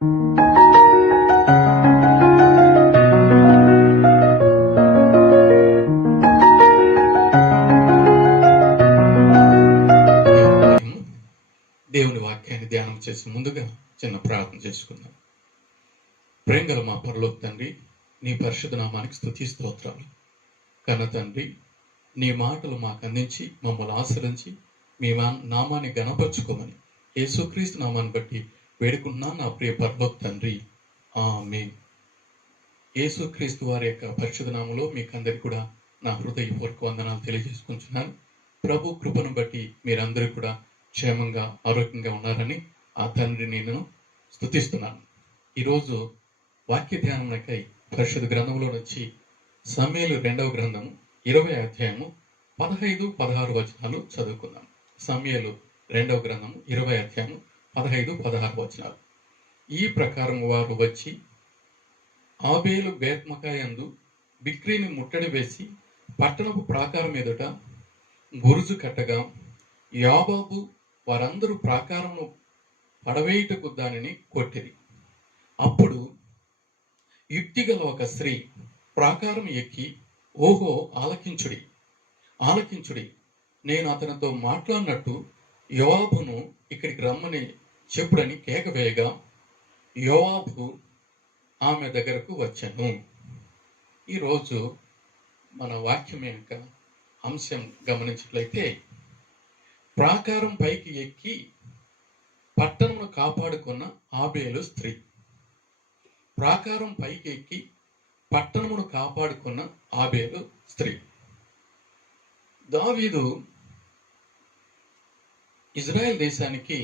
దేవుని వాక్యాన్ని ధ్యానం చేసి ముందుగా చిన్న ప్రార్థన చేసుకుందాం. ప్రేమగల మా పరలోక తండ్రి, నీ పరిశుద్ధ నామానికి స్తుతి స్తోత్రాలు. కన్న తండ్రి, నీ మాటలు మాకు అందించి మమ్మల్ని ఆశ్రయించి మీ నామాన్ని గణపరచుకోమని యేసుక్రీస్తు నామాన్ని బట్టి వేడుకుంటున్నాను నా ప్రియ పరలోక తండ్రి, ఆమేన్. యేసుక్రీస్తు వారి యొక్క పరిశుద్ధ నామములో మీకందరికీ కూడా నా హృదయపూర్వక వందనాలు తెలియజేసుకుంటున్నాను. ప్రభు కృపను బట్టి మీరందరూ కూడా క్షేమంగా ఆరోగ్యంగా ఉన్నారని ఆ తండ్రి నేను స్తుతిస్తున్నాను. ఈరోజు వాక్య ధ్యానంకై పరిశుద్ధ గ్రంథంలో నుంచి సమూయేలు 2వ గ్రంథము 20వ అధ్యాయము 15-16 వచనాలు చదువుకుందాం. సమూయేలు 2వ గ్రంథము 20వ అధ్యాయము 15-16 వచనాలు. ఈ ప్రకారం వారు వచ్చి ఆబేలు బేత్మకాయందు బిక్రీని ముట్టడి వేసి పట్టణపు ప్రాకారం ఎదుట గురుజు కట్టగా యోవాబు వారందరూ ప్రాకారమును పడవేయుటకు దానిని కొట్టిరి. అప్పుడు యుక్తిగల ఒక స్త్రీ ప్రాకారం ఎక్కి, ఓహో ఆలకించుడి, నేను అతనితో మాట్లాడినట్టు యోవాబును ఇక్కడికి రమ్మని చెప్పుడని కేక వేయగా యోవాబు ఆమె దగ్గరకు వచ్చాను. ఈరోజు మన వాక్యం యొక్క అంశం గమనించినట్లయితే, ప్రాకారం పైకి ఎక్కి పట్టణమును కాపాడుకున్న ఆబేలు స్త్రీ. ప్రాకారం పైకి ఎక్కి పట్టణమును కాపాడుకున్న ఆబేలు స్త్రీ. దావీదు ఇజ్రాయెల్ దేశానికి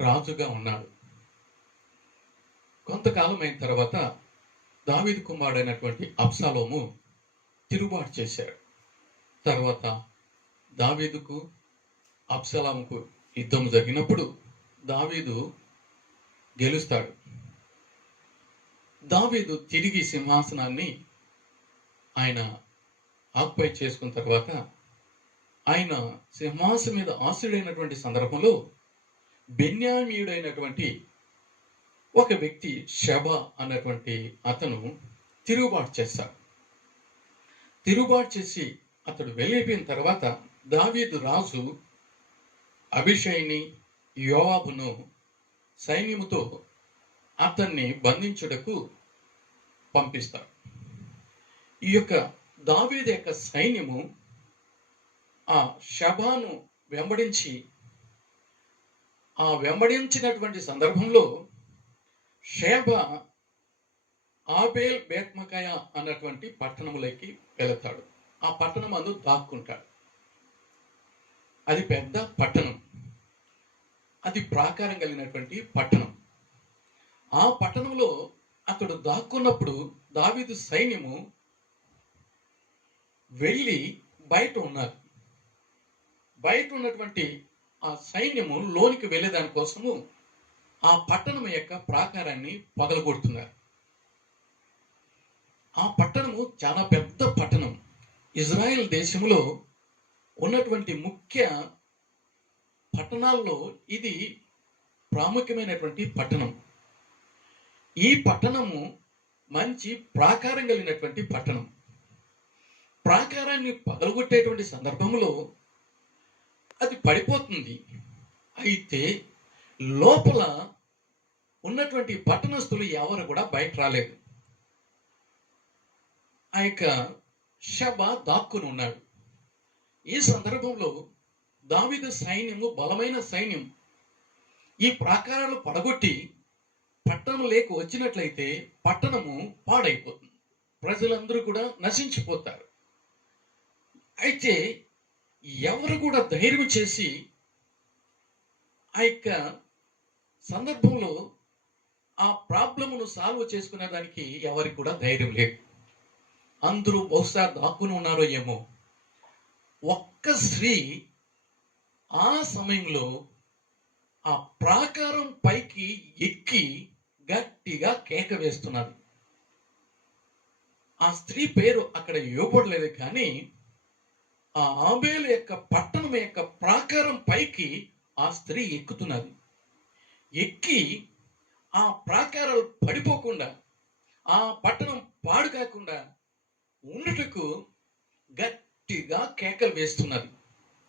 రాజుగా ఉన్నాడు. కొంతకాలం అయిన తర్వాత దావీదు కుమారుడైనటువంటి అబ్షాలోము తిరుగుబాటు చేశాడు. తర్వాత దావీదుకు అబ్షాలోముకు యుద్ధం జరిగినప్పుడు దావీదు గెలుస్తాడు. దావీదు తిరిగి సింహాసనాన్ని ఆయన ఆక్యుపై చేసుకున్న తర్వాత ఆయన సింహాసనం మీద ఆసీనుడైనటువంటి సందర్భంలో బెన్యామీయుడైనటువంటి ఒక వ్యక్తి షెబా అన్నటువంటి అతను తిరుగుబాటు చేస్తాడు. తిరుగుబాటు చేసి అతడు వెళ్ళిపోయిన తర్వాత దావీదు రాజు అబీషైని యోవాబును సైన్యముతో అతన్ని బంధించుటకు పంపిస్తాడు. ఈ యొక్క దావీదు యొక్క సైన్యము ఆ షెబాను వెంబడించినటువంటి సందర్భంలో షెబా ఆబేల్ బేత్మకాయ అన్నటువంటి పట్టణములోకి వెళతాడు. ఆ పట్టణం అందు దాక్కుంటాడు. అది పెద్ద పట్టణం, అది ప్రాకారం కలిగినటువంటి పట్టణం. ఆ పట్టణంలో అతడు దాక్కున్నప్పుడు దావీదు సైన్యము వెళ్ళి బయట ఉన్నారు. బయట ఉన్నటువంటి ఆ సైన్యము లోనికి వెళ్ళేదాని కోసము ఆ పట్టణం యొక్క ప్రాకారాన్ని పగలగొడుతున్నారు. ఆ పట్టణము చాలా పెద్ద పట్టణం. ఇజ్రాయెల్ దేశంలో ఉన్నటువంటి ముఖ్య పట్టణాల్లో ఇది ప్రాముఖ్యమైనటువంటి పట్టణం. ఈ పట్టణము మంచి ప్రాకారం కలిగినటువంటి పట్టణం. ప్రాకారాన్ని పగలగొట్టేటువంటి సందర్భంలో అది పడిపోతుంది. అయితే లోపల ఉన్నటువంటి పట్టణస్థులు ఎవరు కూడా బయట రాలేదు. ఆ యొక్క షెబా దాక్కుని ఉన్నాడు. ఈ సందర్భంలో దావీదు సైన్యము బలమైన సైన్యం ఈ ప్రాకారాలు పడగొట్టి పట్టణం లేక వచ్చినట్లయితే పట్టణము పాడైపోతుంది, ప్రజలందరూ కూడా నశించిపోతారు. అయితే ఎవరు కూడా ధైర్యం చేసి ఆ యొక్క సందర్భంలో ఆ ప్రాబ్లమును సాల్వ్ చేసుకునే దానికి ఎవరికి కూడా ధైర్యం లేదు. అందరూ బహుశా దాక్కుని ఉన్నారో ఏమో. ఒక్క స్త్రీ ఆ సమయంలో ఆ ప్రాకారం పైకి ఎక్కి గట్టిగా కేక వేస్తున్నది. ఆ స్త్రీ పేరు అక్కడ ఇవ్వబడలేదు, కానీ ఆ ఆబేలు యొక్క పట్టణం యొక్క ప్రాకారం పైకి ఆ స్త్రీ ఎక్కుతున్నది. ఎక్కి ఆ ప్రాకారాలు పడిపోకుండా, ఆ పట్టణం పాడు కాకుండా ఉండుటకు గట్టిగా కేకలు వేస్తున్నది.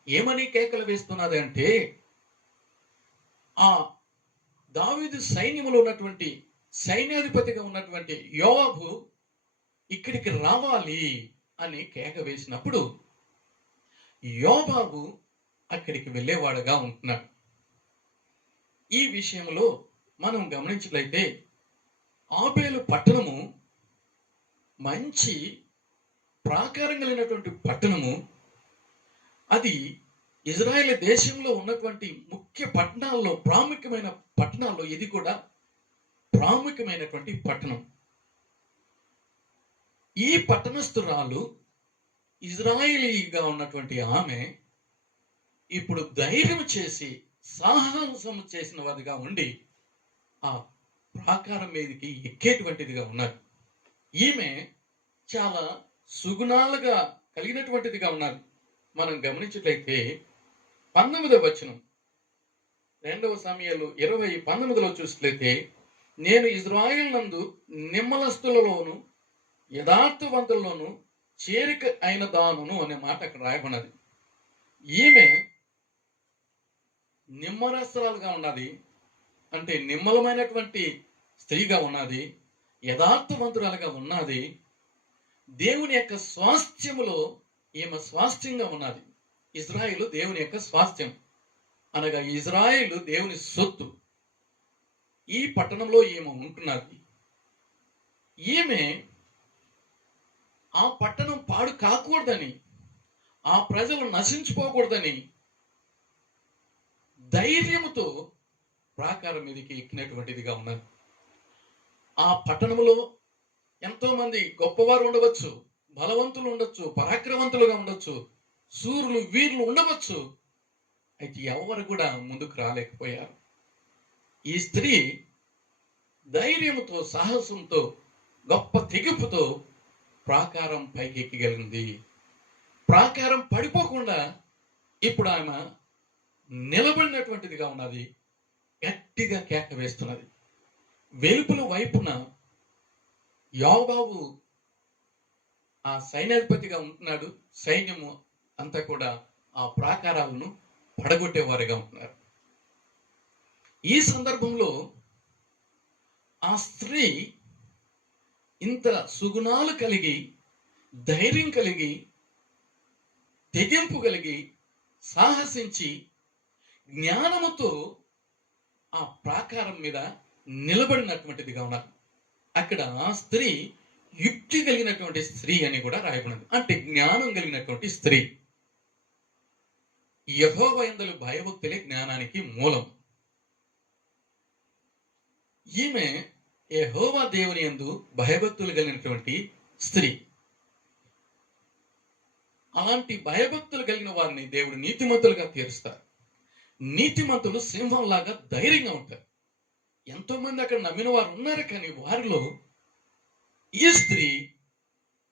ఏమని కేకలు వేస్తున్నది అంటే, ఆ దావీదు సైన్యములో ఉన్నటువంటి సైన్యాధిపతిగా ఉన్నటువంటి యోవాబు ఇక్కడికి రావాలి అని కేక వేసినప్పుడు యోవాబు అక్కడికి వెళ్ళేవాడుగా ఉంటున్నాడు. ఈ విషయంలో మనం గమనించినట్లయితే ఆబేలు పట్టణము మంచి ప్రాకారం కలిగినటువంటి పట్టణము. అది ఇజ్రాయెల్ దేశంలో ఉన్నటువంటి ముఖ్య పట్టణాల్లో, ప్రాముఖ్యమైన పట్టణాల్లో ఇది కూడా ప్రాముఖ్యమైనటువంటి పట్టణం. ఈ పట్టణస్థురాలు ఇజ్రాయేలీగా ఉన్నటువంటి ఆమె ఇప్పుడు ధైర్యం చేసి సాహసం చేసిన వాదిగా ఉండి ఆ ప్రాకారం మీదకి ఎక్కేటువంటిదిగా ఉన్నది. ఈమె చాలా సుగుణాలుగా కలిగినటువంటిదిగా ఉన్నది. మనం గమనించినట్లయితే 19వ వచనం, 2వ సమూయేలు 20:19లో చూసినట్లయితే, నేను ఇజ్రాయేల్ నందు నిమ్మలస్తులలోను యథార్థవంతుల్లోను చేరిక అయిన దానును అనే మాట అక్కడ రాయబడినది. ఈమె నిమ్మరస్తురాలుగా ఉన్నది, అంటే నిమ్మలమైనటువంటి స్త్రీగా ఉన్నది, యథార్థవంతురాలుగా ఉన్నది. దేవుని యొక్క స్వాస్థ్యములో ఈమె స్వాస్థ్యంగా ఉన్నది. ఇజ్రాయేలు దేవుని యొక్క స్వాస్థ్యం, అనగా ఇజ్రాయేలు దేవుని సొత్తు. ఈ పట్టణంలో ఈమె ఉంటున్నది. ఈమె ఆ పట్టణం పాడు కాకూడదని, ఆ ప్రజలు నశించిపోకూడదని ధైర్యముతో ప్రాకారం మీదకి ఎక్కినటువంటిదిగా ఉన్నది. ఆ పట్టణంలో ఎంతో మంది గొప్పవారు ఉండవచ్చు, బలవంతులు ఉండొచ్చు, పరాక్రమవంతులుగా ఉండొచ్చు, శూరులు వీరులు ఉండవచ్చు. అయితే ఎవరు కూడా ముందుకు రాలేకపోయారు. ఈ స్త్రీ ధైర్యంతో, సాహసంతో, గొప్ప తెగింపుతో ప్రాకారం పైకి ఎక్కగలిగింది. ప్రాకారం పడిపోకుండా ఇప్పుడు ఆమె నిలబడినటువంటిదిగా ఉన్నది. గట్టిగా కేక వేస్తున్నది. వెలుపల వైపున యోవాబు ఆ సైన్యాధిపతిగా ఉంటున్నాడు. సైన్యము అంతా కూడా ఆ ప్రాకారాలను పడగొట్టేవారుగా ఉంటున్నారు. ఈ సందర్భంలో ఆ స్త్రీ ఇంత సుగుణాలు కలిగి, ధైర్యం కలిగి, తెగింపు కలిగి, సాహసించి, జ్ఞానముతో ఆ ప్రాకారం మీద నిలబడినటువంటిదిగా ఉన్నారు. అక్కడ స్త్రీ యుక్తి కలిగినటువంటి స్త్రీ అని కూడా రాయబడింది. అంటే జ్ఞానం కలిగినటువంటి స్త్రీ. యెహోవా యందు భయభక్తులే జ్ఞానానికి మూలం. ఈమె యెహోవా దేవుని యందు భయభక్తులు కలిగినటువంటి స్త్రీ. అలాంటి భయభక్తులు కలిగిన వారిని దేవుడు నీతిమంతులుగా తీరుస్తారు. నీతిమంతులు సింహంలాగా ధైర్యంగా ఉంటారు. ఎంతో మంది అక్కడ నమ్మిన వారు ఉన్నారు, కానీ వారిలో ఈ స్త్రీ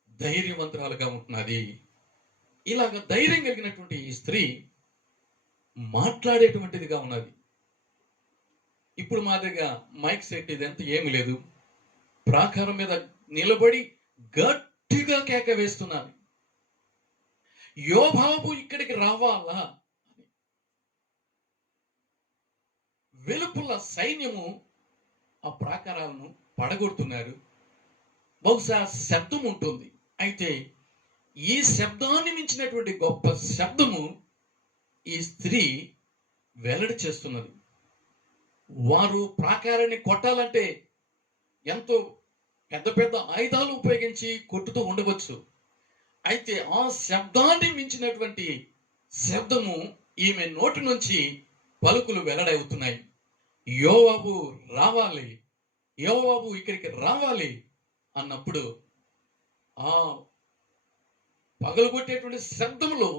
ధైర్యవంతురాలుగా ఉంటున్నది. ఇలాగ ధైర్యం కలిగినటువంటి ఈ స్త్రీ మాట్లాడేటువంటిదిగా ఉన్నది. ఇప్పుడు మా దగ్గర మైక్ సెట్ ఇదంతా ఏమి లేదు. ప్రాకారం మీద నిలబడి గట్టిగా కేక వేస్తున్నది. యోవాబు ఇక్కడికి రావాలా? వెలుపల సైన్యము ఆ ప్రాకారాలను పడగొడుతున్నారు. బహుశా శబ్దం ఉంటుంది. అయితే ఈ శబ్దాన్ని మించినటువంటి గొప్ప శబ్దము ఈ స్త్రీ వెల్లడి చేస్తున్నది. వారు ప్రాకారాన్ని కొట్టాలంటే ఎంతో పెద్ద పెద్ద ఆయుధాలు ఉపయోగించి కొట్టుతూ ఉండవచ్చు. అయితే ఆ శబ్దాన్ని మించినటువంటి శబ్దము ఈమె నోటి నుంచి పలుకులు వెల్లడవుతున్నాయి. యోవాబు రావాలి, యోవాబు ఇక్కడికి రావాలి అన్నప్పుడు ఆ పగలగొట్టేటువంటి శబ్దములో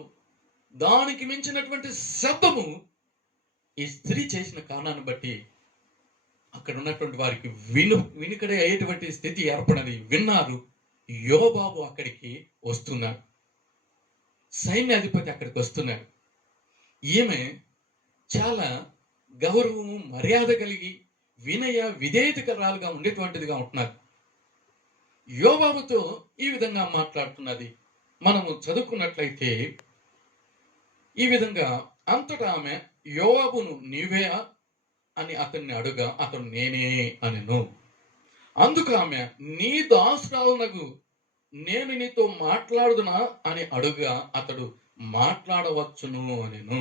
దానికి మించినటువంటి శబ్దము ఈ స్త్రీ చేసిన కారణాన్ని బట్టి అక్కడ ఉన్నటువంటి వారికి వినికడే అయ్యేటువంటి స్థితి ఏర్పడినది. విన్నారు. యోవాబు అక్కడికి వస్తున్నాడు, సైన్యాధిపతి అక్కడికి వస్తున్నాడు. ఈమె చాలా గౌరవము, మర్యాద కలిగి, వినయ విధేయతకరాలుగా ఉండేటువంటిదిగా ఉంటున్నారు. యోవాబుతో ఈ విధంగా మాట్లాడుతున్నది. మనము చదువుకున్నట్లయితే ఈ విధంగా అంతటా ఆమె, యోవాబును నీవే అని అతన్ని అడుగా, అతడు నేనే అనెను. అందుకు ఆమె, నీ దాసురాలునగు నేను నీతో మాట్లాడుదునా అని అడుగా, అతడు మాట్లాడవచ్చును అనెను.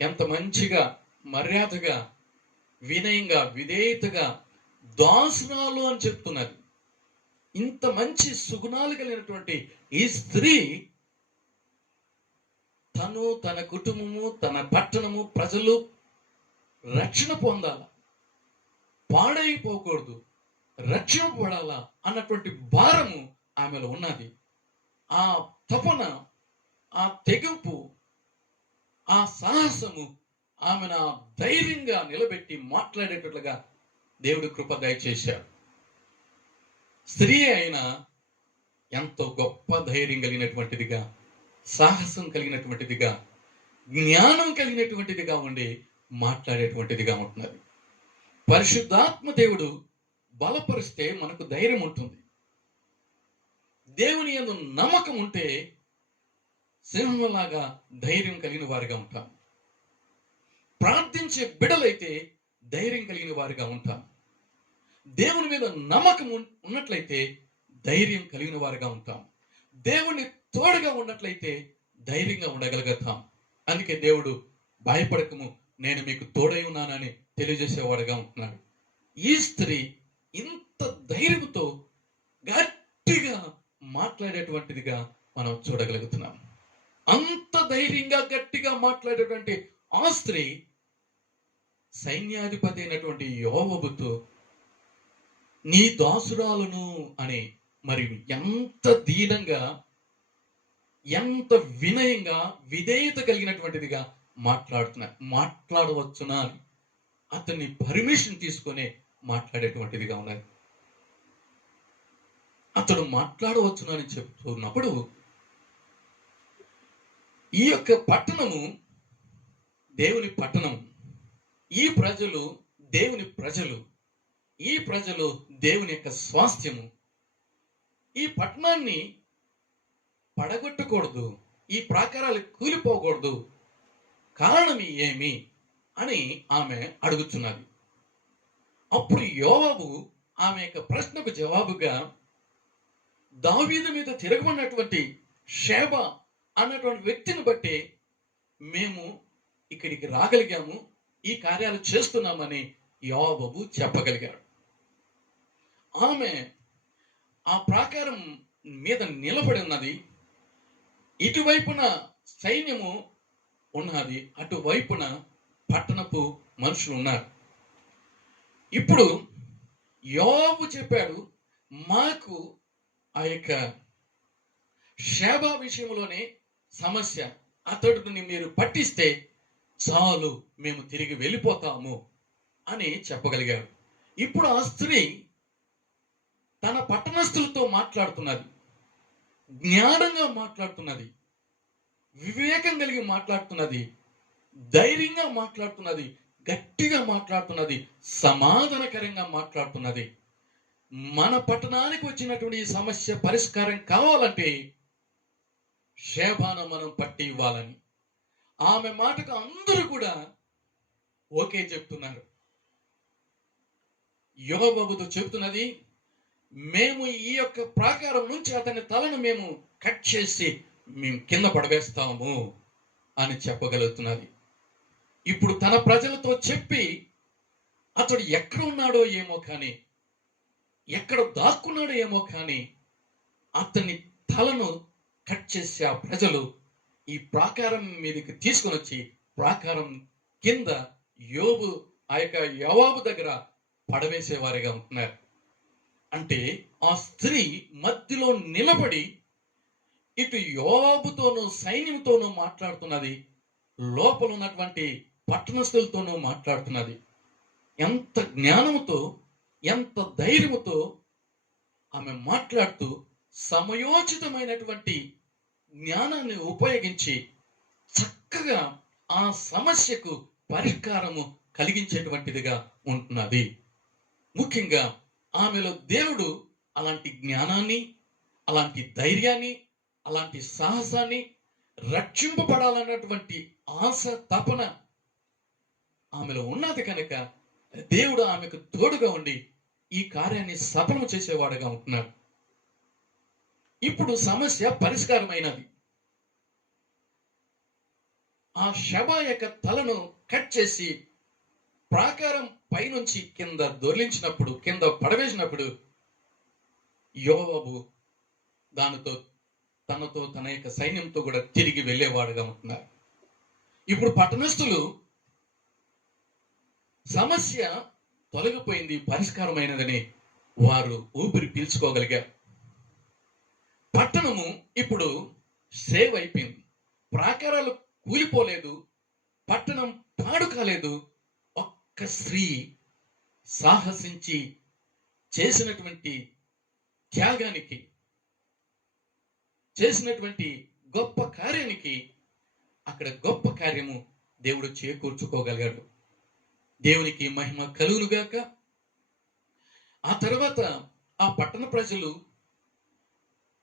ఎంత మంచిగా, మర్యాదగా, వినయంగా, విధేయతగా దాసురాలు అని చెప్తున్నది. ఇంత మంచి సుగుణాలు కలిగినటువంటి ఈ స్త్రీ తను, తన కుటుంబము, తన పట్టణము, ప్రజలు రక్షణ పొందాల, పాడైపోకూడదు, రక్షణ పడాలా అన్నటువంటి భారము ఆమెలో ఉన్నది. ఆ తపన, ఆ తెగింపు, ఆ సాహసము ఆమెను ధైర్యంగా నిలబెట్టి మాట్లాడేటట్లుగా దేవుడు కృప దయచేశాడు. స్త్రీ అయినా ఎంతో గొప్ప ధైర్యం కలిగినటువంటిదిగా, సాహసం కలిగినటువంటిదిగా, జ్ఞానం కలిగినటువంటిదిగా ఉండి మాట్లాడేటువంటిదిగా ఉంటున్నది. పరిశుద్ధాత్మ దేవుడు బలపరిస్తే మనకు ధైర్యం ఉంటుంది. దేవుని యందు నమ్మకం ఉంటే సింహంలాగా ధైర్యం కలిగిన వారిగా ఉంటాం. ప్రార్థించే బిడలైతే ధైర్యం కలిగిన వారిగా ఉంటాం. దేవుని మీద నమ్మకం ఉన్నట్లయితే ధైర్యం కలిగిన వారిగా ఉంటాం. దేవుని తోడుగా ఉన్నట్లయితే ధైర్యంగా ఉండగలుగుతాం. అందుకే దేవుడు భయపడకము, నేను మీకు తోడై ఉన్నానని తెలియజేసేవాడుగా ఉంటున్నాడు. ఈ స్త్రీ ఇంత ధైర్యంతో గట్టిగా మాట్లాడేటువంటిదిగా మనం చూడగలుగుతున్నాం. అంత ధైర్యంగా గట్టిగా మాట్లాడేటువంటి ఆ స్త్రీ సైన్యాధిపతి అయినటువంటి యోవాబుతో నీ దాసురాలను అని మరి ఎంత దీనంగా, ఎంత వినయంగా, విధేయత కలిగినటువంటిదిగా మాట్లాడవచ్చునా అని అతన్ని పర్మిషన్ తీసుకొని మాట్లాడేటువంటిదిగా ఉన్నది. అతడు మాట్లాడవచ్చును అని చెప్తున్నప్పుడు ఈ యొక్క పట్టణము దేవుని పట్టణం, ఈ ప్రజలు దేవుని ప్రజలు, ఈ ప్రజలు దేవుని యొక్క స్వాస్థ్యము. ఈ పట్టణాన్ని పడగొట్టకూడదు, ఈ ప్రాకారాలు కూలిపోకూడదు, కారణం ఏమి అని ఆమె అడుగుతున్నది. అప్పుడు యోవాబు ఆమె యొక్క ప్రశ్నకు జవాబుగా, దావీదు మీద తిరగబడినటువంటి షేబా అన్నటువంటి వ్యక్తిని బట్టి మేము ఇక్కడికి రాగలిగాము, ఈ కార్యాలు చేస్తున్నామని యోవాబు చెప్పగలిగాడు. ఆమె ఆ ప్రాకారం మీద నిలబడి ఉన్నది. ఇటువైపున సైన్యము ఉన్నది, అటువైపున పట్టణపు మనుషులు ఉన్నారు. ఇప్పుడు యోవాబు చెప్పాడు, మాకు ఆ యొక్క షేబా విషయంలోనే సమస్య, అతడిని మీరు పట్టిస్తే చాలు, మేము తిరిగి వెళ్ళిపోతాము అని చెప్పగలిగాడు. ఇప్పుడు ఆ స్త్రీ తన పట్టణస్థులతో మాట్లాడుతున్నది, జ్ఞానంగా మాట్లాడుతున్నది, వివేకం కలిగి మాట్లాడుతున్నది, ధైర్యంగా మాట్లాడుతున్నది, గట్టిగా మాట్లాడుతున్నది, సమాధానకరంగా మాట్లాడుతున్నది. మన పట్టణానికి వచ్చినటువంటి ఈ సమస్య పరిష్కారం కావాలంటే షేబాను మనం పట్టి ఇవ్వాలని ఆమె మాటకు అందరూ కూడా ఓకే చెప్తున్నారు. యోవాబుతో చెబుతున్నది, మేము ఈ యొక్క ప్రాకారం నుంచి అతని తలను మేము కట్ చేసి మేము కింద పడవేస్తాము అని చెప్పగలుగుతున్నది. ఇప్పుడు తన ప్రజలతో చెప్పి అతడు ఎక్కడ ఉన్నాడో ఏమో కానీ, ఎక్కడ దాక్కున్నాడో ఏమో కానీ, అతని తలను కట్ చేసి ఆ ప్రజలు ఈ ప్రాకారం మీదకి తీసుకొని వచ్చి ప్రాకారం కింద ఆ యొక్క యోవాబు దగ్గర పడవేసేవారిగా ఉంటున్నారు. అంటే ఆ స్త్రీ మధ్యలో నిలబడి ఇటు యోవాబుతోనూ సైన్యంతోనూ మాట్లాడుతున్నది, లోపల ఉన్నటువంటి పట్టణస్థులతోనూ మాట్లాడుతున్నది. ఎంత జ్ఞానముతో, ఎంత ధైర్యముతో ఆమె మాట్లాడుతూ సమయోచితమైనటువంటి జ్ఞానాన్ని ఉపయోగించి చక్కగా ఆ సమస్యకు పరిష్కారము కలిగించేటువంటిదిగా ఉంటున్నది. ముఖ్యంగా ఆమెలో దేవుడు అలాంటి జ్ఞానాన్ని, అలాంటి ధైర్యాన్ని, అలాంటి సాహసాన్ని, రక్షింపబడాలన్నటువంటి ఆశ, తపన ఆమెలో ఉన్నది కనుక దేవుడు ఆమెకు తోడుగా ఉండి ఈ కార్యాన్ని సఫలం చేసేవాడుగా ఉంటున్నాడు. ఇప్పుడు సమస్య పరిష్కారమైనది. ఆ శవ యొక్క తలను కట్ చేసి ప్రాకారం పైనుంచి కింద దొర్లించినప్పుడు, కింద పడవేసినప్పుడు యోవాబు తనతో తన యొక్క సైన్యంతో కూడా తిరిగి వెళ్ళేవాడుగా ఉంటున్నారు. ఇప్పుడు పట్టణస్థులు సమస్య తొలగిపోయింది, పరిష్కారమైనదని వారు ఊపిరి పీల్చుకోగలిగారు. పట్టణము ఇప్పుడు సేవ్ అయిపోయింది. ప్రాకారాలు కూలిపోలేదు, పట్టణం పాడు కాలేదు. ఒక్క స్త్రీ సాహసించి చేసినటువంటి త్యాగానికి, చేసినటువంటి గొప్ప కార్యానికి అక్కడ గొప్ప కార్యము దేవుడు చేకూర్చుకోగలిగాడు. దేవునికి మహిమ కలుగునుగాక. ఆ తర్వాత ఆ పట్టణ ప్రజలు,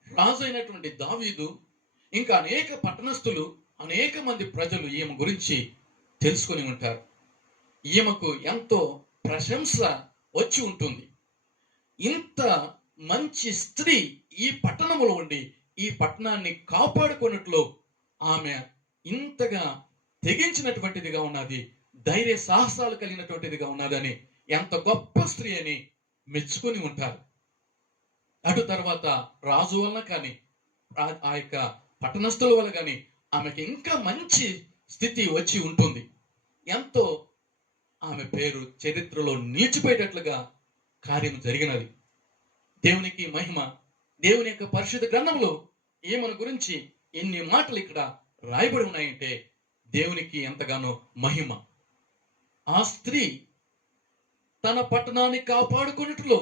రాజు అయినటువంటి దావీదు, ఇంకా అనేక పట్టణస్థులు, అనేక మంది ప్రజలు ఈమె గురించి తెలుసుకొని ఉంటారు. ఈమెకు ఎంతో ప్రశంస వచ్చి ఉంటుంది. ఇంత మంచి స్త్రీ ఈ పట్టణంలో ఉండి ఈ పట్టణాన్ని కాపాడుకున్నట్లు ఆమె ఇంతగా తెగించినటువంటిదిగా ఉన్నది, ధైర్య సాహసాలు కలిగినటువంటిదిగా ఉన్నదని, ఎంత గొప్ప స్త్రీ అని మెచ్చుకొని ఉంటారు. అటు తర్వాత రాజు వలన కానీ, ఆ యొక్క పట్టణస్థుల వల్ల కానీ ఆమెకి ఇంకా మంచి స్థితి వచ్చి ఉంటుంది. ఎంతో ఆమె పేరు చరిత్రలో నిలిచిపోయేటట్లుగా కార్యం జరిగినది. దేవునికి మహిమ. దేవుని యొక్క పరిశుద్ధ గ్రంథంలో ఈమెను గురించి ఎన్ని మాటలు ఇక్కడ రాయబడి ఉన్నాయంటే దేవునికి ఎంతగానో మహిమ. ఆ స్త్రీ తన పట్టణాన్ని కాపాడుకున్నట్లో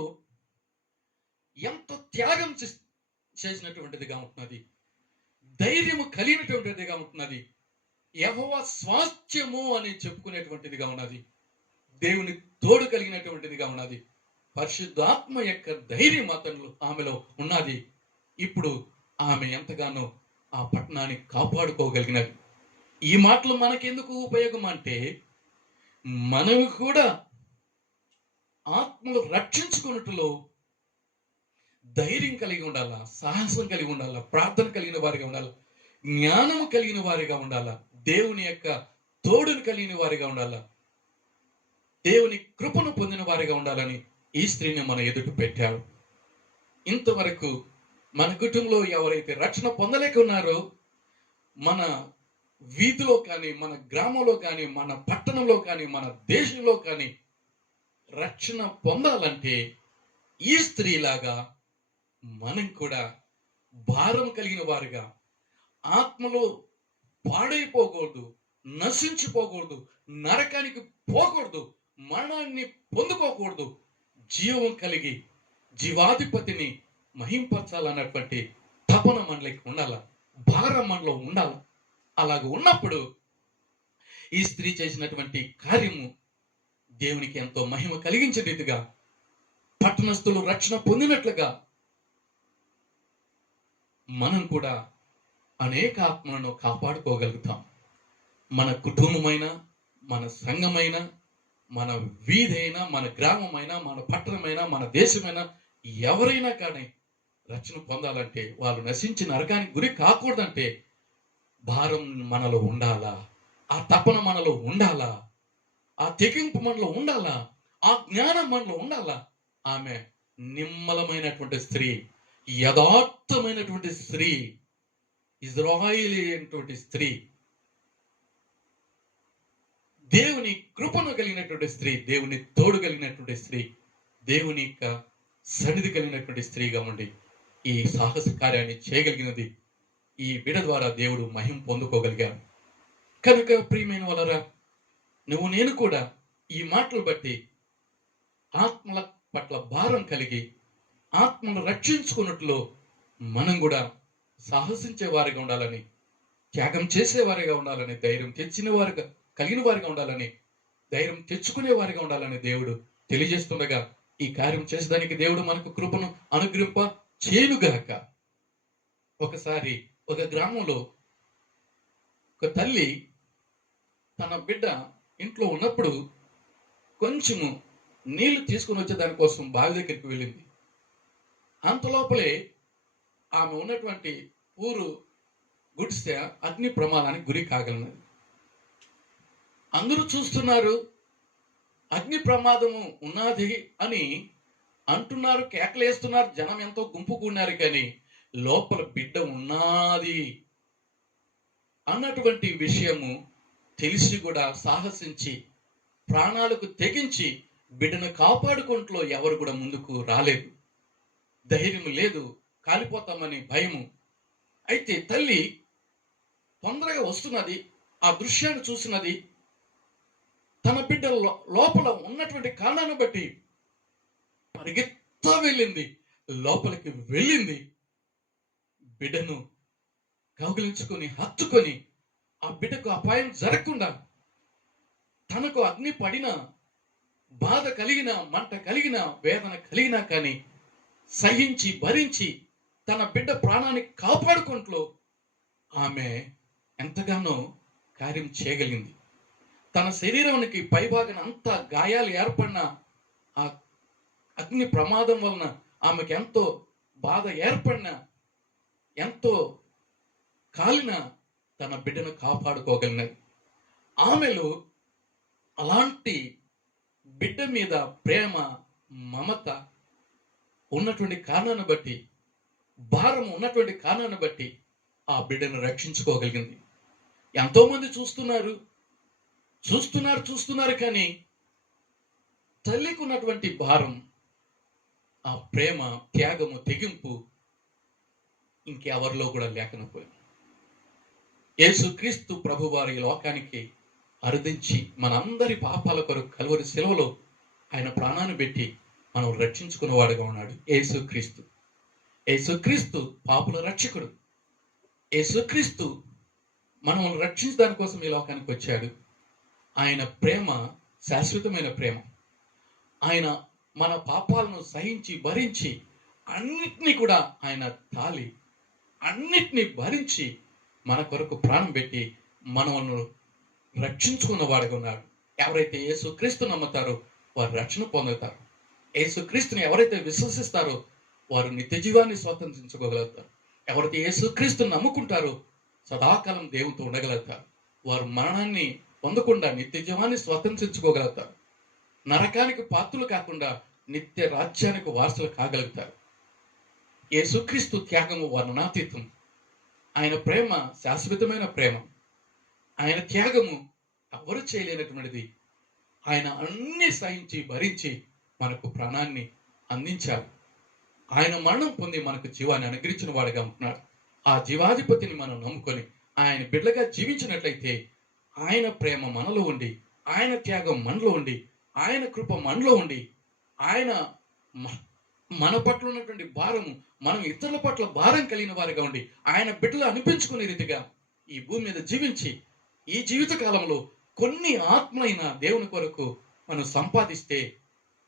ఎంత త్యాగం చేసినటువంటిదిగా ఉంటున్నది, ధైర్యము కలిగినటువంటిదిగా ఉంటున్నది, యెహోవా స్వాస్థ్యము అని చెప్పుకునేటువంటిదిగా ఉన్నది, దేవుని తోడు కలిగినటువంటిదిగా ఉన్నది, పరిశుద్ధాత్మ యొక్క ధైర్యం ఆమెలో ఉన్నది. ఇప్పుడు ఆమె ఎంతగానో ఆ పట్టణాన్ని కాపాడుకోగలిగినది. ఈ మాటలు మనకెందుకు ఉపయోగం అంటే, మనం కూడా ఆత్మను రక్షించుకున్నట్లో ధైర్యం కలిగి ఉండాలా, సాహసం కలిగి ఉండాలా, ప్రార్థన కలిగిన వారిగా ఉండాలా, జ్ఞానము కలిగిన వారిగా ఉండాలా, దేవుని యొక్క తోడును కలిగిన వారిగా ఉండాలా, దేవుని కృపను పొందిన వారిగా ఉండాలని ఈ స్త్రీని మన ఎదుట పెట్టాడు. ఇంతవరకు మన కుటుంబంలో ఎవరైతే రక్షణ పొందలేక ఉన్నారో, మన వీధిలో కానీ, మన గ్రామంలో కానీ, మన పట్టణంలో కానీ, మన దేశంలో కానీ రక్షణ పొందాలంటే ఈ స్త్రీలాగా మనం కూడా భారం కలిగిన వారుగా, ఆత్మలో పాడైపోకూడదు, నశించిపోకూడదు, నరకానికి పోకూడదు, మరణాన్ని పొందుకోకూడదు, జీవం కలిగి జీవాధిపతిని మహింపరచాలన్నటువంటి తపన మనలోకి ఉండాల, భారం మనలో ఉండాల. అలాగ ఉన్నప్పుడు ఈ స్త్రీ చేసినటువంటి కార్యము దేవునికి ఎంతో మహిమ కలిగించే రీతిగా, పట్టణస్థులు రక్షణ పొందినట్లుగా మనం కూడా అనేక ఆత్మలను కాపాడుకోగలుగుతాం. మన కుటుంబమైన, మన సంఘమైన, మన వీధైనా, మన గ్రామమైనా, మన పట్టణమైనా, మన దేశమైనా, ఎవరైనా కానీ రక్షణ పొందాలంటే, వాళ్ళు నశించి నరకానికి గురి కాకూడదంటే భారం మనలో ఉండాలా, ఆ తపన మనలో ఉండాలా, ఆ తెగింపు మనలో ఉండాలా, ఆ జ్ఞానం మనలో ఉండాలా. ఆమె నిమ్మలమైనటువంటి స్త్రీ, యథార్థమైనటువంటి స్త్రీ, ఇజ్రాయేలీ అయినటువంటి స్త్రీ, దేవుని కృపను కలిగినటువంటి స్త్రీ, దేవుని తోడు కలిగినటువంటి స్త్రీ, దేవుని యొక్క సన్నిధి కలిగినటువంటి స్త్రీగా ఉండి ఈ సాహస కార్యాన్ని చేయగలిగినది. ఈ బిడ్డ ద్వారా దేవుడు మహిమ పొందుకోగలిగాను. కనుక ప్రియమైన వాళ్ళరా, నువ్వు నేను కూడా ఈ మాటలు బట్టి ఆత్మల పట్ల భారం కలిగి ఆత్మను రక్షించుకున్నట్లు మనం కూడా సాహసించే వారిగా ఉండాలని, త్యాగం చేసే వారిగా ఉండాలని, ధైర్యం తెచ్చిన వారిగా కలిగిన వారిగా ఉండాలని ధైర్యం తెచ్చుకునే వారిగా ఉండాలని దేవుడు తెలియజేస్తుండగా ఈ కార్యం చేసేదానికి దేవుడు మనకు కృపను అనుగ్రహింప చేయుగాక. ఒకసారి ఒక గ్రామంలో ఒక తల్లి తన బిడ్డ ఇంట్లో ఉన్నప్పుడు కొంచెము నీళ్లు తీసుకుని వచ్చే దానికోసం బావి దగ్గరికి వెళ్ళింది. అంతలోపలే ఆమె ఉన్నటువంటి ఊరు గుడిసె అగ్ని ప్రమాదానికి గురి కాగలనది. అందరూ చూస్తున్నారు, అగ్ని ప్రమాదము ఉన్నది అని అంటున్నారు, కేకలేస్తున్నారు, జనం ఎంతో గుంపు కూడినారు. కానీ లోపల బిడ్డ ఉన్నది అన్నటువంటి విషయము తెలిసి కూడా సాహసించి ప్రాణాలకు తెగించి బిడ్డను కాపాడుకుంటూ ఎవరు కూడా ముందుకు రాలేదు. ధైర్యం లేదు, కాలిపోతామని భయము. అయితే తల్లి తొందరగా వస్తున్నది, ఆ దృశ్యాన్ని చూసినది. తన బిడ్డ లోపల ఉన్నటువంటి కారణాన్ని బట్టి పరిగెత్తా వెళ్ళింది, లోపలికి వెళ్ళింది. బిడ్డను కౌగిలించుకొని హత్తుకొని ఆ బిడ్డకు అపాయం జరగకుండా, తనకు అగ్ని పడిన బాధ కలిగిన, మంట కలిగిన, వేదన కలిగినా కానీ సహించి భరించి తన బిడ్డ ప్రాణాన్ని కాపాడుకుంటూ ఆమె ఎంతగానో కార్యం చేయగలిగింది. తన శరీరానికి పైభాగన అంతా గాయాలు ఏర్పడిన ఆ అగ్ని ప్రమాదం వలన ఆమెకు ఎంతో బాధ ఏర్పడిన, ఎంతో కాలిన తన బిడ్డను కాపాడుకోగలిగినది. ఆమెలో అలాంటి బిడ్డ మీద ప్రేమ, మమత ఉన్నటువంటి కారణాన్ని బట్టి, భారం ఉన్నటువంటి కారణాన్ని బట్టి ఆ బిడ్డను రక్షించుకోగలిగింది. ఎంతో మంది చూస్తున్నారు కానీ తల్లికి ఉన్నటువంటి భారం, ఆ ప్రేమ, త్యాగము, తెగింపు ఇంకెవరిలో కూడా లేకపోయింది. యేసుక్రీస్తు ప్రభువారి లోకానికి అరుదించి మనందరి పాపాల కొరకు కలువరి శిలువలో ఆయన ప్రాణాన్ని పెట్టి మనం రక్షించుకున్నవాడుగా ఉన్నాడు యేసుక్రీస్తు. యేసుక్రీస్తు పాపుల రక్షకుడు. యేసుక్రీస్తు మనల్ని రక్షించడానికి కోసం ఈ లోకానికి వచ్చాడు. ఆయన ప్రేమ శాశ్వతమైన ప్రేమ. ఆయన మన పాపాలను సహించి భరించి అన్నిటినీ కూడా ఆయన తాలి అన్నిటినీ భరించి మన కొరకు ప్రాణం పెట్టి మనల్ని రక్షించుకున్న వాడుగా ఉన్నాడు. ఎవరైతే యేసుక్రీస్తు నమ్ముతారో వారు రక్షణ పొందుతారు. యేసుక్రీస్తుని ఎవరైతే విశ్వసిస్తారో వారు నిత్య జీవాన్ని స్వాతంత్రించుకోగలుగుతారు. ఎవరైతే యేసుక్రీస్తుని నమ్ముకుంటారో సదాకాలం దేవునితో ఉండగలుగుతారు. వారు మరణాన్ని పొందకుండా నిత్య జీవాన్ని స్వాతంత్రించుకోగలుగుతారు. నరకానికి పాత్రలు కాకుండా నిత్య రాజ్యానికి వారసులు కాగలుగుతారు. యేసుక్రీస్తు త్యాగము వర్ణనాతీతం. ఆయన ప్రేమ శాశ్వతమైన ప్రేమ. ఆయన త్యాగము ఎవరు చేయలేనటువంటిది. ఆయన అన్ని సహించి భరించి మనకు ప్రాణాన్ని అందించారు. ఆయన మరణం పొంది మనకు జీవాన్ని అనుగ్రహించిన వాడుగా ఉంటున్నాడు. ఆ జీవాధిపతిని మనం నమ్ముకొని ఆయన బిడ్డగా జీవించినట్లయితే ఆయన ప్రేమ మనలో ఉండి, ఆయన త్యాగం మనలో ఉండి, ఆయన కృప మనలో ఉండి, ఆయన మన పట్ల ఉన్నటువంటి భారము మనం ఇతరుల పట్ల భారం కలిగిన వారిగా ఉండి ఆయన బిడ్డలు అనిపించుకునే రీతిగా ఈ భూమి మీద జీవించి ఈ జీవిత కాలంలో కొన్ని ఆత్మలైన దేవుని కొరకు మనం సంపాదిస్తే,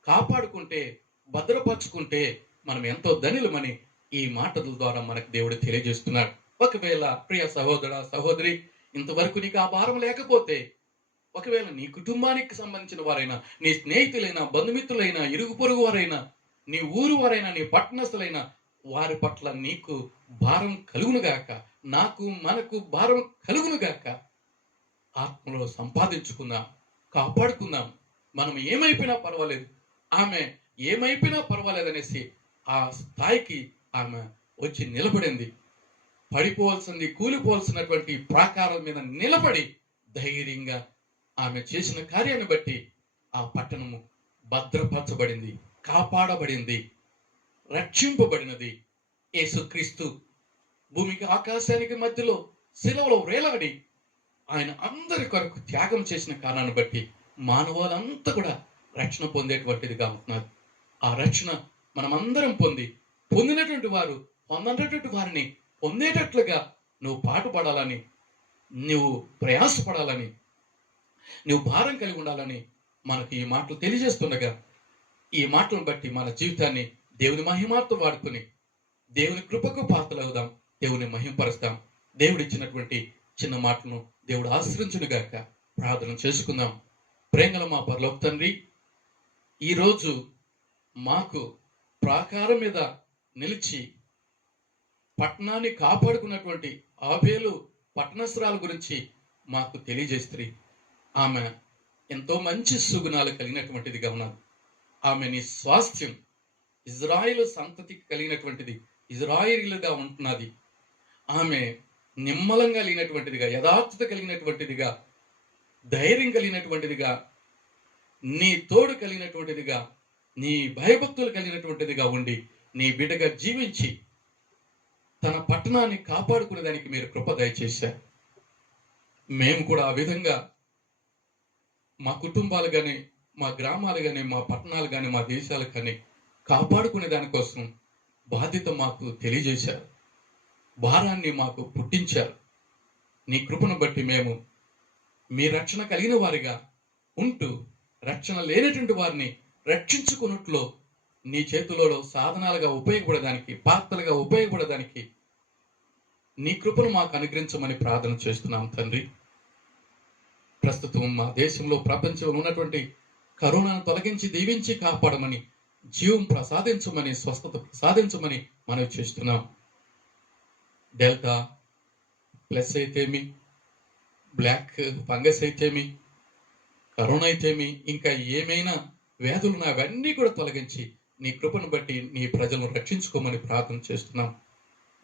కాపాడుకుంటే, భద్రపరుచుకుంటే మనం ఎంతో ధనిలమని ఈ మాటల ద్వారా మనకు దేవుడు తెలియజేస్తున్నాడు. ఒకవేళ ప్రియ సహోదర సహోదరి ఇంతవరకు నీకు ఆ భారం లేకపోతే, ఒకవేళ నీ కుటుంబానికి సంబంధించిన వారైనా, నీ స్నేహితులైనా, బంధుమిత్రులైనా, ఇరుగు పొరుగు వారైనా, నీ ఊరు వారైనా, నీ పట్టణస్థులైనా వారి పట్ల నీకు భారం కలుగునుగాక, నాకు మనకు భారం కలుగునుగాక. ఆత్మలో సంపాదించుకుందాం, కాపాడుకుందాం. మనం ఏమైపోయినా పర్వాలేదు, ఆమె ఏమైపోయినా పర్వాలేదనేసి ఆ స్థాయికి ఆమె వచ్చి నిలబడింది. పడిపోవాల్సింది, కూలిపోవాల్సినటువంటి ప్రాకారం మీద నిలబడి ధైర్యంగా ఆమె చేసిన కార్యాన్ని బట్టి ఆ పట్టణము భద్రపరచబడింది, కాపాడబడింది, రక్షింపబడినది. యేసుక్రీస్తు భూమికి ఆకాశానికి మధ్యలో శిలువలో వేలాడి ఆయన అందరి కొరకు త్యాగం చేసిన కారణాన్ని బట్టి మానవాలంతా కూడా రక్షణ పొందేటువంటిదిగా ఉంటున్నారు. ఆ రక్షణ మనమందరం పొందినటువంటి వారు పొందనటువంటి వారిని పొందేటట్లుగా నువ్వు పాటుపడాలని, నువ్వు ప్రయాసపడాలని నువ్వు భారం కలిగి ఉండాలని మనకు ఈ మాటలు తెలియజేస్తుండగా, ఈ మాటలను బట్టి మన జీవితాన్ని దేవుని మహిమార్తో వాడుకుని దేవుని కృపకు పాత్రలవుదాం, దేవుని మహింపరుస్తాం. దేవుడు ఇచ్చినటువంటి చిన్న మాటలను దేవుడు ఆశ్రయించునుగాక. ప్రార్థన చేసుకుందాం. ప్రేమల మా పరలోక తండ్రి, ఈరోజు మాకు ప్రాకారం మీద నిలిచి పట్టణాన్ని కాపాడుకున్నటువంటి ఆబేలు పట్టణస్థురాల గురించి మాకు తెలియజేస్తుంది. ఆమె ఎంతో మంచి సుగుణాలు కలిగినటువంటిదిగా ఉన్నది. ఆమె నీ స్వాస్థ్యం, ఇజ్రాయిలు సంతతికి కలిగినటువంటిది, ఇజ్రాయిలుగా ఉంటున్నది. ఆమె నిమ్మలం కలిగినటువంటిదిగా, యథార్థత కలిగినటువంటిదిగా, ధైర్యం కలిగినటువంటిదిగా, నీ తోడు కలిగినటువంటిదిగా, నీ భయభక్తులు కలిగినటువంటిదిగా ఉండి నీ బిడ్డగా జీవించి తన పట్టణాన్ని కాపాడుకునే దానికి మీరు కృప దయచేశారు. మేము కూడా ఆ విధంగా మా కుటుంబాలు కానీ, మా గ్రామాలు కానీ, మా పట్టణాలు కానీ, మా దేశాలు కానీ కాపాడుకునే దానికోసం బాధ్యత మాకు తెలియజేశారు. భారాన్ని మాకు పుట్టించారు. నీ కృపను బట్టి మేము మీ రక్షణ కలిగిన వారిగా ఉంటూ రక్షణ లేనటువంటి వారిని రక్షించుకున్నట్లు నీ చేతులలో సాధనాలుగా ఉపయోగపడడానికి, పాత్రలుగా ఉపయోగపడడానికి నీ కృపను మాకు అనుగ్రహించమని ప్రార్థన చేస్తున్నాం తండ్రి. ప్రస్తుతం మా దేశంలో, ప్రపంచంలో ఉన్నటువంటి కరోనాను తొలగించి దీవించి కాపాడమని, జీవం ప్రసాదించమని, స్వస్థత ప్రసాదించమని మనవి చేస్తున్నాం. డెల్టా ప్లస్ అయితేమి, బ్లాక్ ఫంగస్ అయితేమి, కరోనా అయితేమి, ఇంకా ఏమైనా వ్యాధులు అవన్నీ కూడా తొలగించి నీ కృపను బట్టి నీ ప్రజలను రక్షించుకోమని ప్రార్థన చేస్తున్నాం.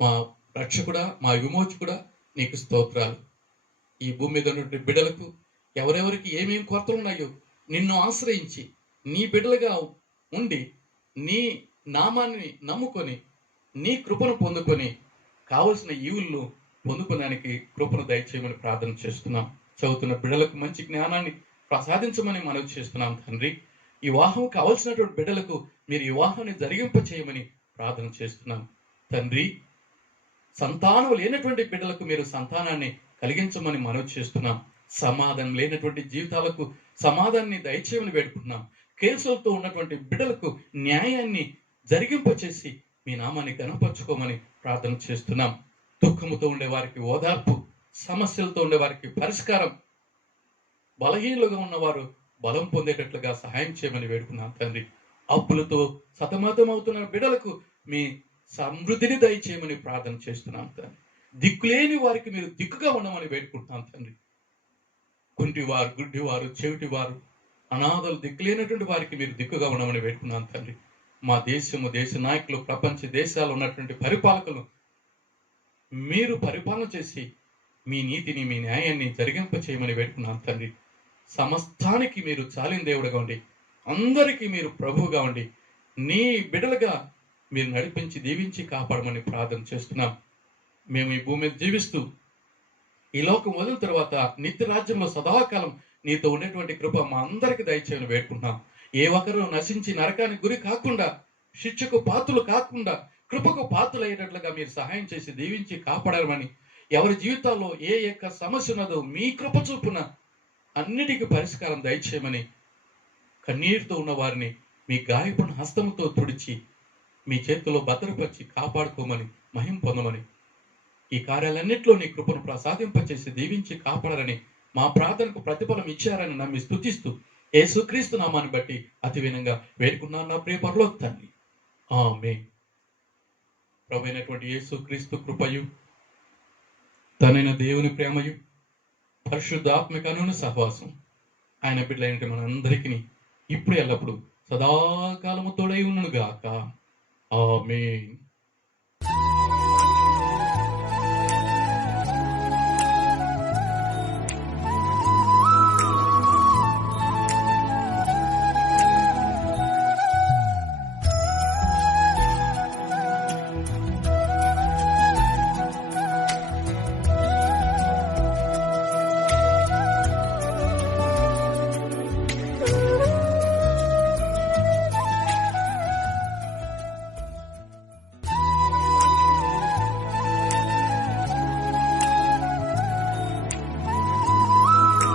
మా రక్షకుడా, మా విమోచకుడా, నీకు స్తోత్రాలు. ఈ భూమి మీద ఉన్నటువంటి బిడ్డలకు ఎవరెవరికి ఏమేమి కొరతలు ఉన్నాయో నిన్ను ఆశ్రయించి నీ బిడ్డలుగా ఉండి నీ నామాన్ని నమ్ముకొని నీ కృపను పొందుకొని కావలసిన ఈవులను పొందుకోవడానికి కృపను దయచేయమని ప్రార్థన చేస్తున్నాం. చదువుతున్న బిడ్డలకు మంచి జ్ఞానాన్ని ప్రసాదించమని మనవి చేస్తున్నాం తండ్రి. ఈ వివాహం కావలసినటువంటి బిడ్డలకు మీరు ఈ వివాహాన్ని జరిగింప చేయమని ప్రార్థన చేస్తున్నాం తండ్రి. సంతానం లేనటువంటి బిడ్డలకు మీరు సంతానాన్ని కలిగించమని మనవి చేస్తున్నాం. సమాధానం లేనటువంటి జీవితాలకు సమాధానాన్ని దయచేయమని వేడుకుంటున్నాం. కేసులతో ఉన్నటువంటి బిడ్డలకు న్యాయాన్ని జరిగింప చేసి మీ నామాన్ని గణపరచుకోమని ప్రార్థన చేస్తున్నాం. దుఃఖముతో ఉండే వారికి ఓదార్పు, సమస్యలతో ఉండే వారికి పరిష్కారం, బలహీనులుగా ఉన్నవారు బలం పొందేటట్లుగా సహాయం చేయమని వేడుకున్నాం తండ్రి. అప్పులతో సతమతం అవుతున్న బిడ్డలకు మీ సమృద్ధిని దయచేయమని ప్రార్థన చేస్తున్నాం తండ్రి. దిక్కులేని వారికి మీరు దిక్కుగా ఉండమని వేడుకుంటున్నాం తండ్రి. కుంటివారు, గుడ్డివారు, చెవిటివారు, అనాథలు, దిక్కులేనటువంటి వారికి మీరు దిక్కుగా ఉండమని వేడుకున్నాం తండ్రి. మా దేశము, దేశ నాయకులు, ప్రపంచ దేశాలు ఉన్నటువంటి పరిపాలకులు మీరు పరిపాలన చేసి మీ నీతిని, మీ న్యాయాన్ని జరిగింప చేయమని వేడుకున్నాం తండ్రి. సమస్తానికి మీరు చాలిన దేవుడుగా ఉండి, అందరికీ మీరు ప్రభువుగా ఉండి, నీ బిడ్డలుగా మీరు నడిపించి దీవించి కాపాడమని ప్రార్థన చేస్తున్నాం. మేము ఈ భూమి మీద జీవిస్తూ ఈ లోకం వదిలిన తర్వాత నిత్య రాజ్యంలో సదాకాలం నీతో ఉండేటువంటి కృప మా అందరికి దయచేయని వేడుకుంటున్నాం. ఏ ఒక్కరు నశించి నరకానికి గురి కాకుండా, శిక్షకు పాత్రలు కాకుండా కృపకు పాత్రలు అయ్యేటట్లుగా మీరు సహాయం చేసి దీవించి కాపాడాలని, ఎవరి జీవితాల్లో ఏ యొక్క సమస్య ఉన్నదో మీ కృప చూపున అన్నిటికీ పరిష్కారం దయచేయమని, కన్నీరుతో ఉన్న వారిని మీ గాయపడిన హస్తముతో తుడిచి మీ చేతిలో భద్రపరిచి కాపాడుకోమని, మహిమ పొందమని, ఈ కార్యాలన్నింటిలో నీ కృపను ప్రసాదింపచేసి దీవించి కాపాడాలని, మా ప్రార్థనకు ప్రతిఫలం ఇచ్చారని నమ్మి స్తుతిస్తూ యేసుక్రీస్తు నామాన్ని బట్టి అతి వినంగా వేడుకున్నాను నా ప్రియ పరలోక తండ్రి. ఆమేన్. ప్రభువైనటువంటి యేసుక్రీస్తు కృపయు, తనైన దేవుని ప్రేమయు, పరిశుద్ధాత్మక సహవాసం ఆయన బిడ్డలైన మనందరికీ ఇప్పుడు ఎల్లప్పుడు సదాకాలము తోడై ఉన్నను గాక. ఆమేన్.